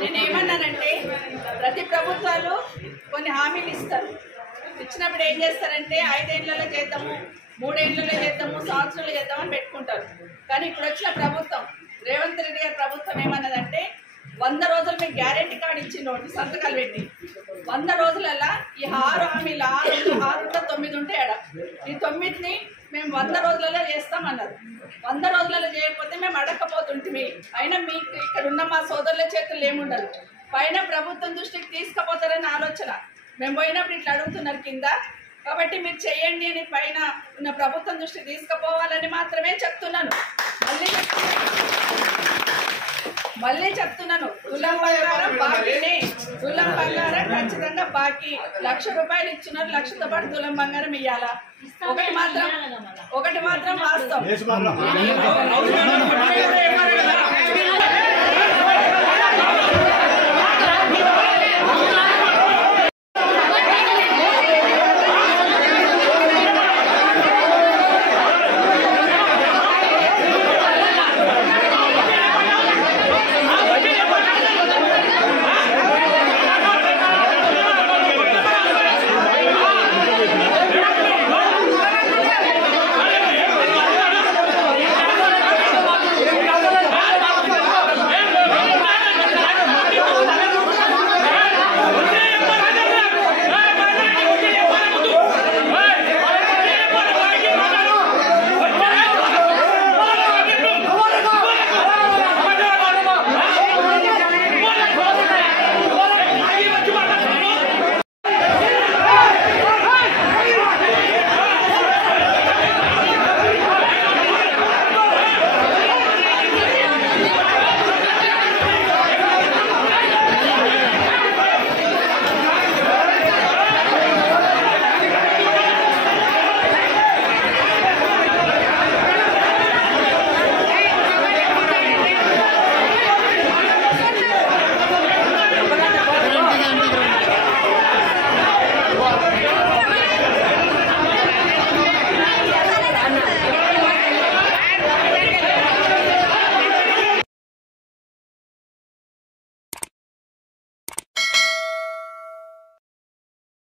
నేనేమన్నానంటే ప్రతి ప్రభుత్వాలు కొన్ని హామీలు ఇస్తారు. ఇచ్చినప్పుడు ఏం చేస్తారంటే 5 ఏళ్లలో చేద్దాము, 3 ఏళ్లలో చేద్దాము, సంవత్సరాలు చేద్దామని పెట్టుకుంటారు. కానీ ఇప్పుడు వచ్చిన ప్రభుత్వం రేవంత్ రెడ్డి గారి ప్రభుత్వం ఏమన్నదంటే 100 రోజులు మీకు గ్యారెంటీ కార్డు ఇచ్చిండు సంతకాలు పెట్టి 100 రోజులల్లా ఈ 6 హామీలు 6 9 ఉంటే ఆడ ఈ 9ని మేము 100 రోజులలో చేస్తామన్నారు. 100 రోజులలో చేయకపోతే మేము అడగకపోతుంటిమి. అయినా మీకు ఇక్కడ ఉన్న మా సోదరుల చేతుల్లో ఏముండదు. పైన ప్రభుత్వం దృష్టికి తీసుకుపోతారని ఆలోచన. మేము పోయినప్పుడు ఇట్లా అడుగుతున్నారు కింద, కాబట్టి మీరు చేయండి అని పైన ఉన్న ప్రభుత్వం దృష్టికి తీసుకుపోవాలని మాత్రమే చెప్తున్నాను. మళ్ళీ చెప్తున్నాను, తులం బంగారం బాకీనే. తులం బంగారం ఖచ్చితంగా బాకీ. 1,00,000 రూపాయలు ఇచ్చినారు, 1,00,000తో పాటు తులం బంగారం ఇవ్వాలా. ఒకటి మాత్రం వాస్తవం.